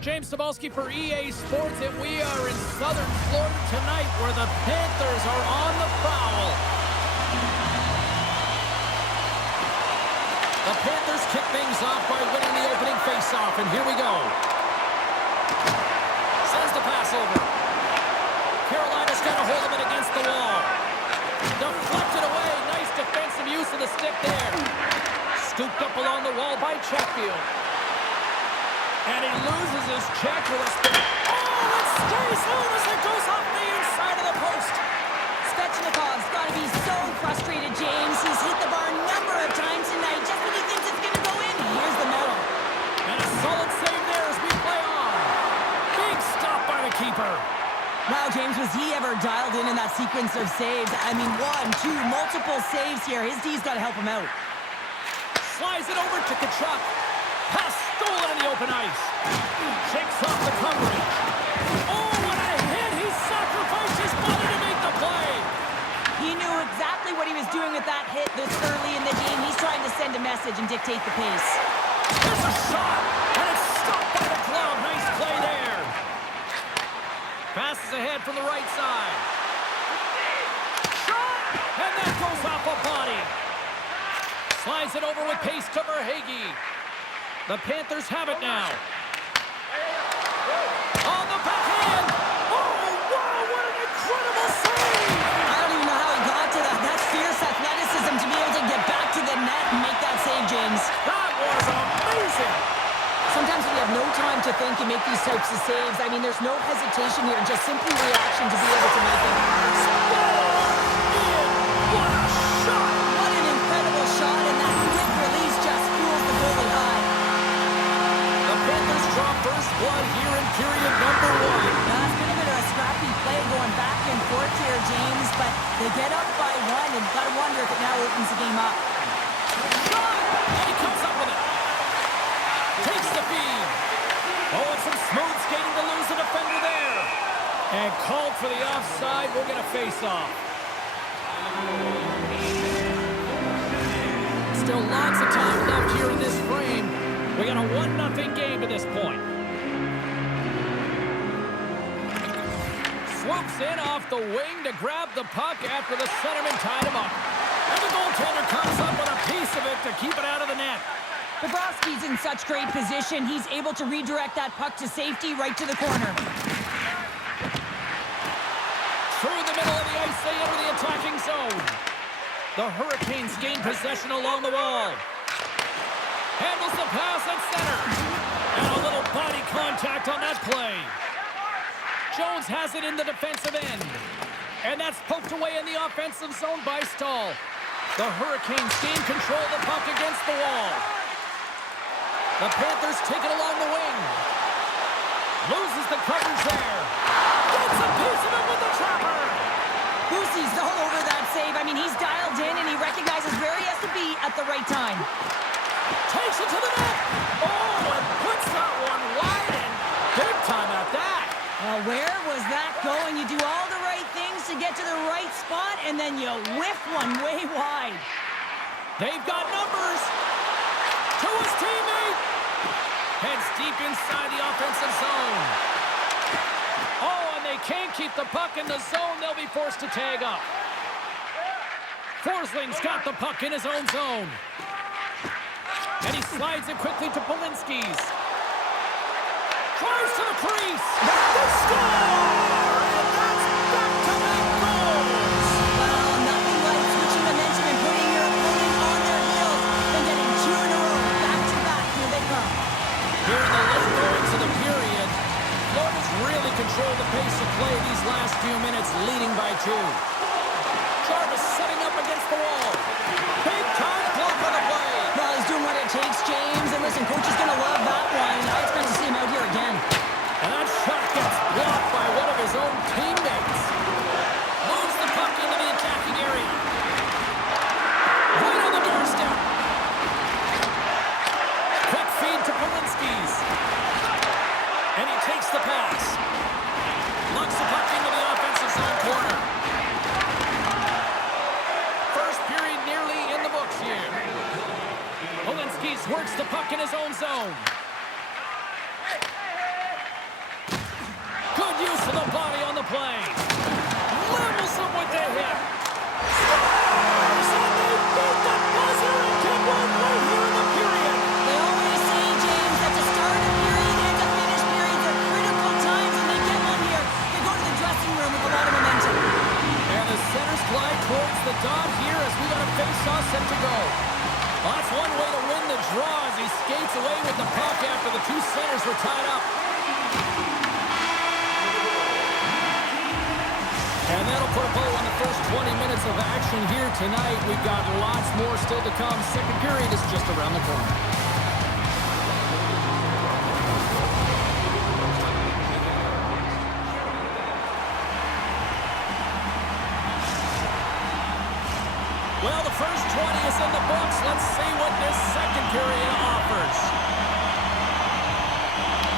James Cebulski for EA Sports, and we are in Southern Florida tonight where the Panthers are on the prowl. The Panthers kick things off by winning the opening faceoff, and here we go. Sends the pass over. Carolina's got to hold him in against the wall. Deflected away. Nice defensive use of the stick there. Scooped up along the wall by Chatfield. And he loses his check with a spin. Oh, it stays home as it goes off the inside of the post. Svechnikov's got to be so frustrated, James. He's hit the bar a number of times tonight just when he thinks it's going to go in. Here's the medal. And a solid save there as we play on. Big stop by the keeper. Wow, James, was he ever dialed in that sequence of saves? I mean, 1, 2, multiple saves here. His D's got to help him out. Slides it over to Tkachuk. Pass stolen in the open ice. Shakes off the coverage. Oh, what a hit! He sacrificed his body to make the play. He knew exactly what he was doing with that hit this early in the game. He's trying to send a message and dictate the pace. There's a shot, and it's stopped by the glove. Nice play there. Passes ahead from the right side. Shot! And that goes off a body. Slides it over with pace to Verhaeghe. The Panthers have it now. On the backhand. Oh, wow, what an incredible save. I don't even know how he got to that. That's fierce athleticism to be able to get back to the net and make that save, James. That was amazing. Sometimes when you have no time to think and make these types of saves, I mean, there's no hesitation here, just simply reaction to be able to make it. What a shot. What an incredible shot, and that quick release just fuels the goalie high. The Panthers draw first blood here in period number 1. Now, it's been a bit of a scrappy play going back and forth here, James, but they get up by 1, and got to wonder if it now opens the game up. Shot! And he comes up with it. Takes the feed. Oh, and some smooth skating to lose the defender there. And called for the offside. We'll get a face-off. Still lots of time left here in this frame. We got a 1-0 game to this point. Swoops in off the wing to grab the puck after the centerman tied him up. And the goaltender comes up with a piece of it to keep it out of the net. Bobrovsky's in such great position. He's able to redirect that puck to safety right to the corner. Through the middle of the ice, they enter the attacking zone. The Hurricanes gain possession along the wall. Handles the pass at center. And a little body contact on that play. Jones has it in the defensive end. And that's poked away in the offensive zone by Stahl. The Hurricanes gain control of the puck against the wall. The Panthers take it along the wing. Loses the coverage there. Gets a piece of it with the trapper. Boosie's all over that save. I mean, he's dialed in and he recognizes where he has to be at the right time. Takes it to the net. Oh, and puts that one wide and big time at that. Well, where was that going? You do all the right things to get to the right spot, and then you whiff one way wide. They've got numbers. To his teammate. Heads deep inside the offensive zone. Oh, and they can't keep the puck in the zone. They'll be forced to tag up. Forsling's got the puck in his own zone. And he slides it quickly to Polinski's. Tries to the crease. They score! And that's back-to-back goals. Well, nothing like switching momentum and putting your opponent on their heels than getting 2 in a row. Back-to-back, here they come. Here in the late goings of the period, Florida's really controlled the pace of play these last few minutes, leading by 2. Jarvis setting up against the wall. Big time block on the play. Well, he's doing what it takes, James. And listen, coach is going to love that one. I expect to see him out here again. And that shot gets blocked by one of his own teammates. Moves the puck into the attacking area. Right on the doorstep. Quick feed to Polinski's. And he takes the pass. Looks the puck into the offensive zone corner. First period nearly in the books here. Polinski's works the puck in his own zone. play. Levels him with the hit. Scores! And they beat the buzzer and get one right here in the period. They always say, James, that to start a period and to finish periods are critical times, and they get one here. They go to the dressing room with a lot of momentum. And the centers glide towards the dot here as we got a face-off set to go. Well, that's one way to win the draw as he skates away with the puck after the two centers were tied up. And that'll put a bow on the first 20 minutes of action here tonight. We've got lots more still to come. Second period is just around the corner. Well, the first 20 is in the books. Let's see what this second period offers.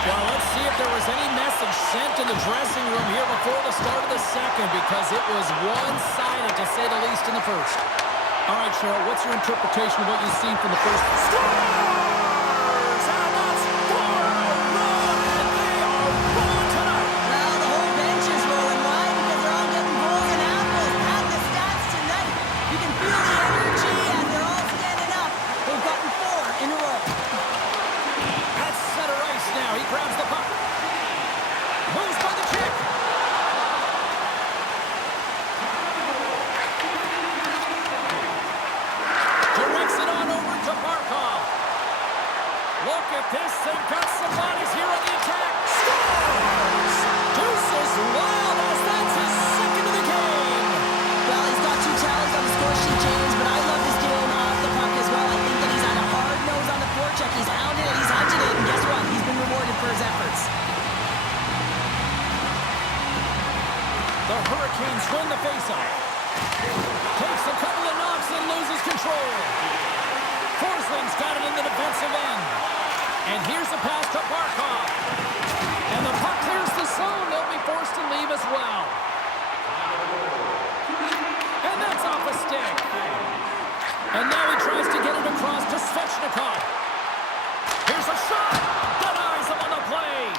Well, let's see if there was any message sent in the dressing room here before the start of the second, because it was one-sided, to say the least, in the first. All right, Cheryl, what's your interpretation of what you've seen from the first? Scores! And that's 4 run, and they are rolling tonight. Well, the whole bench is rolling. Why? Because they're all getting goals and apples. At the stats tonight, you can feel the energy as they're all standing up. They've gotten 4 in a row. That's center ice now. He grabs the puck. Moves by the kick. Directs it on over to Barkov. Look at this. They've got some bodies here on the attack. Scores! Deuces wild as that's his second of the game. Well, he's got 2 tallies on the score sheet, James, but I love his game off the puck as well. I think that he's had a hard nose on the forecheck. He's hounded it, he's hunted it, and guess what? He's been rewarded for his efforts. The Hurricanes win the faceoff. Takes a couple of knocks and loses control. Forsling's got it in the defensive end. And here's a pass to Barkov. And the puck clears the zone. They'll be forced to leave as well. And that's off a stick. And now he tries to get it across to Svechnikov. Here's a shot. Denies him on the play.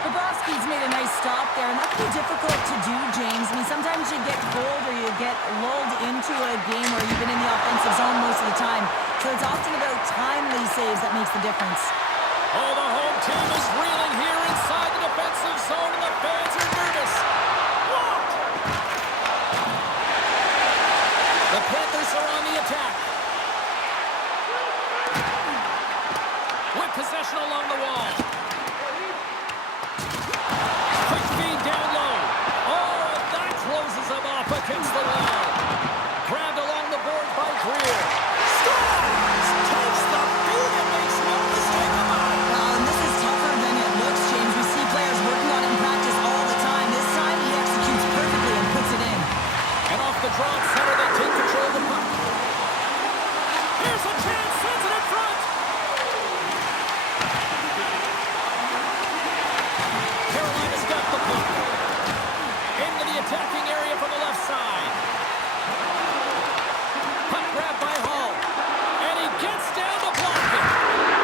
Bobrovsky's made a nice stop there, and that can be difficult to do, James. I mean, sometimes you get cold or you get lulled into a game where you've been in the offensive zone most of the time. So it's often about timely saves that makes the difference. Oh, the home team is reeling here inside the defensive zone, and the fans are nervous. Blocked. The Panthers are on the attack. With possession along the wall. Quick feed down low. Oh, and that closes him off against the wall. Grabbed along the board by Greer. Scores! Takes the feed and makes no mistake about it. Well, and this is tougher than it looks, James. We see players working on it in practice all the time. This time he executes perfectly and puts it in. And off the draw at center, they take control of the puck. Here's a chance, sends it in front. Carolina's got the puck. Into the attacking area from the left side. Puck grabbed by Hall. And he gets down to block it.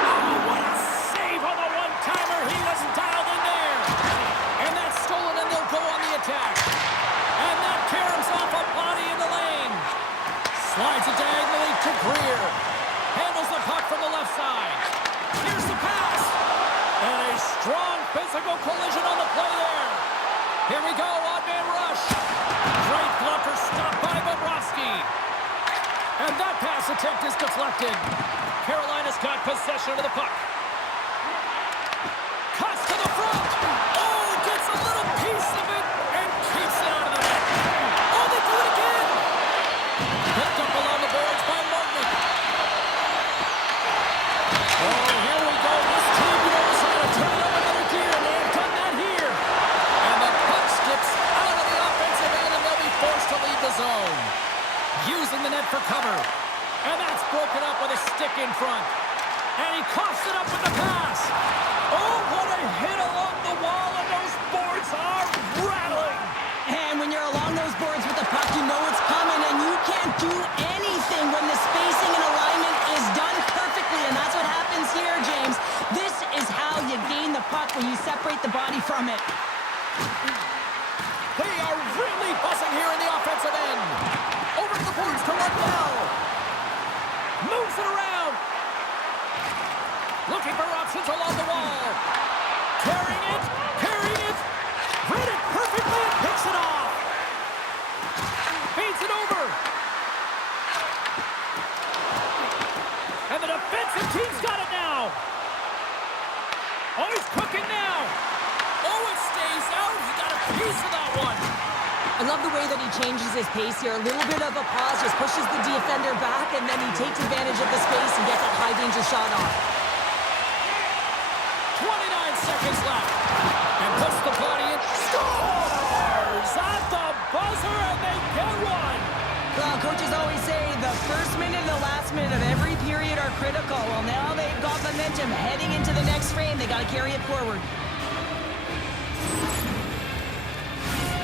Oh, what a save on the one-timer. He was dialed in there. And that's stolen, and they'll go on the attack. And that caroms off a body in the lane. Slides it diagonally to Greer. Handles the puck from the left side. Here's the pass. And a strong physical collision on the play there. Here we go, odd-man rush. Great blocker stopped by Bobrovsky. And that pass attempt is deflected. Carolina's got possession of the puck. Cuts to the front. Oh, gets a little piece of it and keeps it out of the net. Oh, they do it again. Picked up along the boards by Martin. Oh, here we go. This team knows how to turn up another gear, and they have done that here. And the puck skips out of the offensive end, and they'll be forced to leave the zone. Using the net for cover. And that's broken up with a stick in front. And he coughs it up with the pass. Oh, what a hit along the wall, and those boards are rattling. And when you're along those boards with the puck, you know it's coming, and you can't do anything when the spacing and alignment is done perfectly, and that's what happens here, James. This is how you gain the puck, when you separate the body from it. looking for options along the wall. Carrying it, read it perfectly and picks it off. Feeds it over. And the defensive team's got it now. Oh, he's cooking now. Oh, it stays out. He got a piece of that one. I love the way that he changes his pace here. A little bit of a pause, just pushes the defender back, and then he takes advantage of the space and gets that high-danger shot off. 29 seconds left. And puts the body in. Scores at the buzzer, and they get one. Well, coaches always say the first minute and the last minute of every period are critical. Well, now they've got momentum heading into the next frame. They got to carry it forward.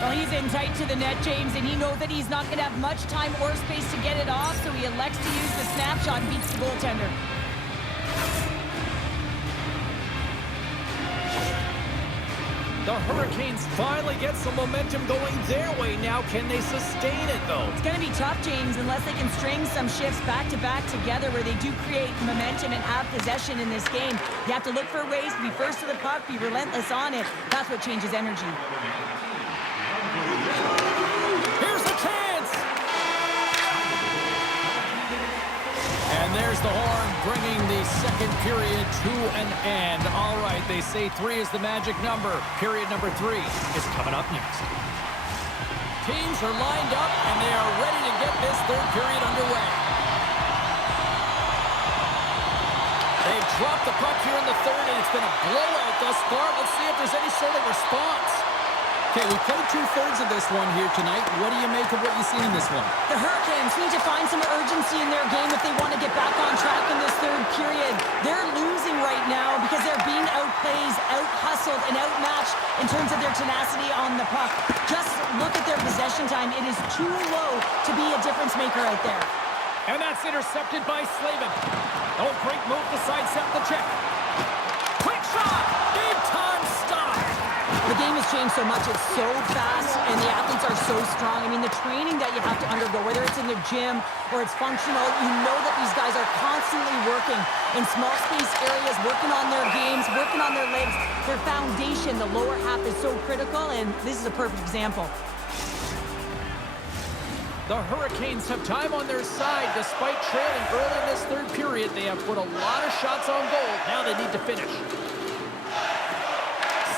Well, he's in tight to the net, James, and he knows that he's not going to have much time or space to get it off, so he elects to use the snapshot and beats the goaltender. The Hurricanes finally get some momentum going their way now. Can they sustain it, though? It's going to be tough, James, unless they can string some shifts back-to-back together where they do create momentum and have possession in this game. You have to look for ways to be first to the puck, be relentless on it. That's what changes energy. Here's a chance! And there's the horn, bringing the second period to an end. All right, they say 3 is the magic number. Period number 3 is coming up next. Teams are lined up, and they are ready to get this third period underway. They've dropped the puck here in the third, and it's been a blowout thus far. Let's see if there's any sort of response. Okay, we played 2/3 of this one here tonight. What do you make of what you've seen in this one? The Hurricanes need to find some urgency in their game if they want to get back on track in this third period. They're losing right now because they're being outplayed, out-hustled, and outmatched in terms of their tenacity on the puck. Just look at their possession time. It is too low to be a difference maker right there. And that's intercepted by Slavin. Oh, great move to sidestep the check. Quick shot! Big time stop! The game has changed so much. It's so fast, and the athletes are so strong. I mean, the training that you have to undergo, whether it's in the gym or it's functional, you know that these guys are constantly working in small space areas, working on their games, working on their legs. Their foundation, the lower half, is so critical, and this is a perfect example. The Hurricanes have time on their side. Despite trailing early in this third period, they have put a lot of shots on goal. Now they need to finish.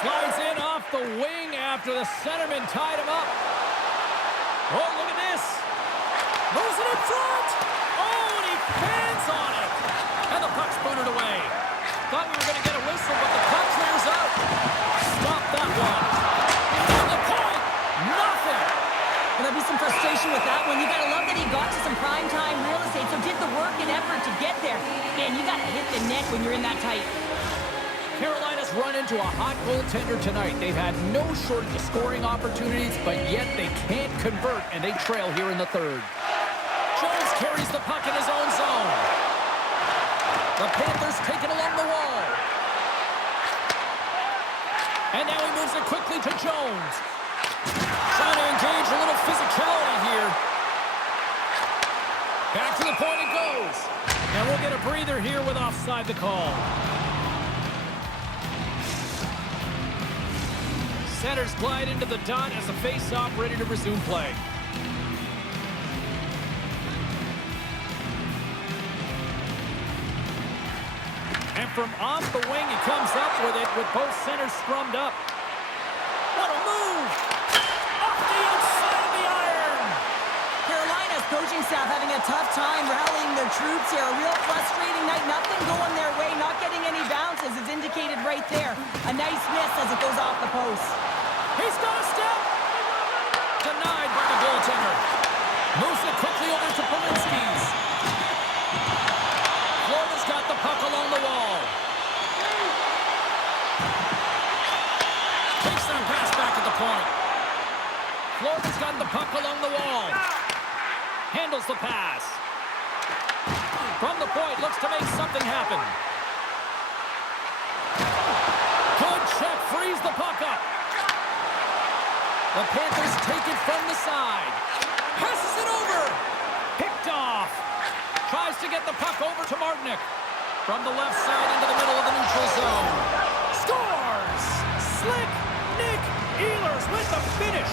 Slides in off the wing after the centerman tied him up. Oh, look at this. Moves it in front. Oh, and he fans on it. And the puck's booted away. Thought we were going to get a whistle, but the puck clears out. Stop that one. From the point, nothing. Well, there'll be some frustration with that one. You got to love that he got to some primetime real estate, so did the work and effort to get there. Man, you got to hit the net when you're in that tight. Carolina's run into a hot goaltender tonight. They've had no shortage of scoring opportunities, but yet they can't convert, and they trail here in the third. Jones carries the puck in his own zone. The Panthers take it along the wall. And now he moves it quickly to Jones. Trying to engage a little physicality here. Back to the point it goes. And we'll get a breather here with offside the call. Centers glide into the dot as the face-off ready to resume play. And from off the wing, he comes up with it with both centers scrummed up. What a move! Off the outside of the iron! Carolina's coaching staff having a tough time rallying their troops here. A real frustrating night. Nothing going their way. Not getting any bounces is indicated right there. A nice miss as it goes off the post. He's got a step! Denied by the goaltender. Moves it quickly over to Polinski's. Florida's got the puck along the wall. Takes that pass back at the point. Florida's got the puck along the wall. Handles the pass. From the point, looks to make something happen. Good check, frees the puck up. The Panthers take it from the side. Passes it over. Picked off. Tries to get the puck over to Martinick. From the left side into the middle of the neutral zone. Scores! Slick Nick Ehlers with the finish.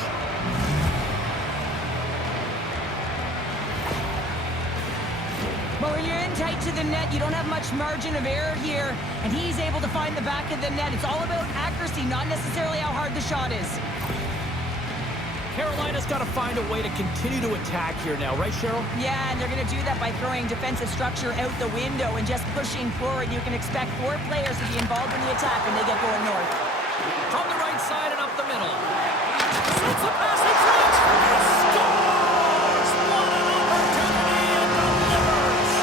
But when you're in tight to the net, you don't have much margin of error here, and he's able to find the back of the net. It's all about accuracy, not necessarily how hard the shot is. Carolina's got to find a way to continue to attack here now, right, Cheryl? Yeah, and they're going to do that by throwing defensive structure out the window and just pushing forward. You can expect 4 players to be involved in the attack when they get going north. From the right side and up the middle. Sends a pass in front. Scores! What an opportunity and delivers!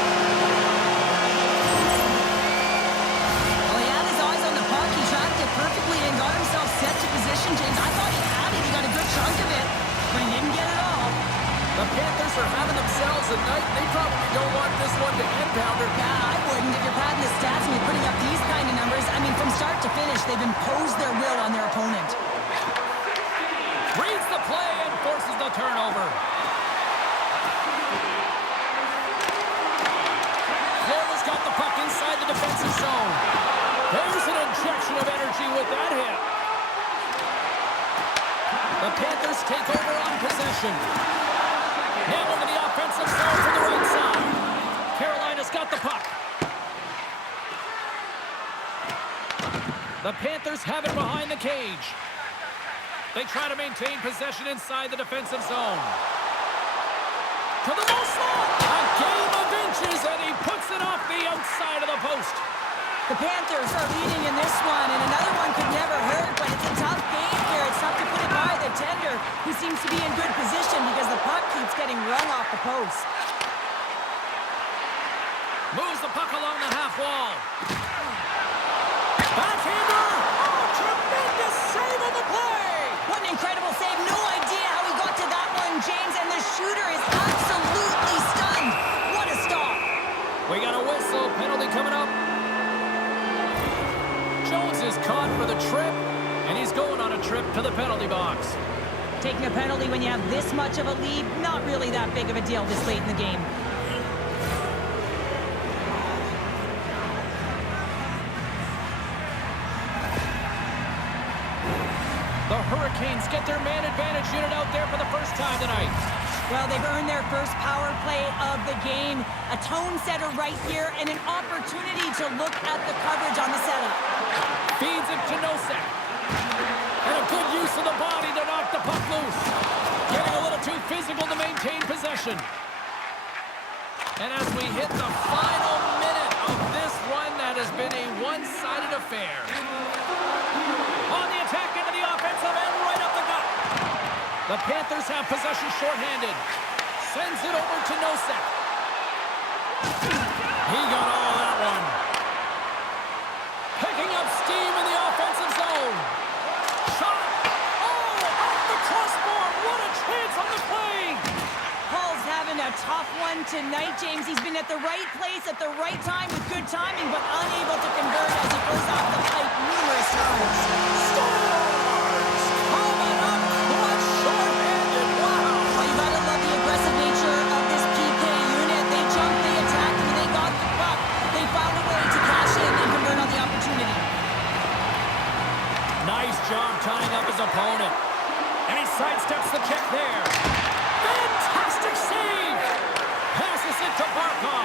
Well, he had his eyes on the puck. He tracked it perfectly and got himself set to position, James. I thought he had it. He got a good chunk of it, but he didn't get it all. The Panthers are having themselves a night. They probably don't want this one to end, Pounder. Yeah, I wouldn't. If you're padding the stats and you're putting up these kind of numbers, I mean, from start to finish, they've imposed their will on their opponent. Reads the play and forces the turnover. Florida's got the puck inside the defensive zone. There's an injection of energy with that hit. The Panthers take over on possession. Now into the offensive zone from the right side. Carolina's got the puck. The Panthers have it behind the cage. They try to maintain possession inside the defensive zone. To the low slot. A game of inches, and he puts it off the outside of the post. The Panthers are leading in this one, and another one could never hurt, but it's a tough game here. It's tough to put it by the tender, who seems to be in good position because the puck keeps getting rung off the post. Moves the puck along the half wall. Backhander! Oh, tremendous save on the play! What an incredible save. No idea how he got to that one, James, and the shooter is absolutely stunned. What a stop. We got a whistle. Penalty coming up. Jones is caught for the trip, and he's going on a trip to the penalty box. Taking a penalty when you have this much of a lead, not really that big of a deal this late in the game. The Hurricanes get their man advantage unit out there for the first time tonight. Well, they've earned their first power play of the game. A tone setter right here and an opportunity to look at the coverage on the setup. Feeds it to Nosek. And a good use of the body to knock the puck loose. Getting a little too physical to maintain possession. And as we hit the final minute of this one, that has been a one-sided affair. On the attack into the offensive end, right up the gut. The Panthers have possession shorthanded. Sends it over to Nosek. He got all of that one. Picking up steam in the offensive zone. Shot. Oh, off the crossbar. What a chance on the play. Hall's having a tough one tonight, James. He's been at the right place at the right time with good timing, but unable to convert as he goes off the pipe numerous times. Scores! Coming up clutch shorthanded. Wow. Well, you gotta love the aggressive nature of this PK unit. They jumped, they attacked, and they got the puck. They found a way to cash in and convert on the opportunity. Nice job tying up his opponent. And he sidesteps the check there. Fantastic save! Passes it to Barkov.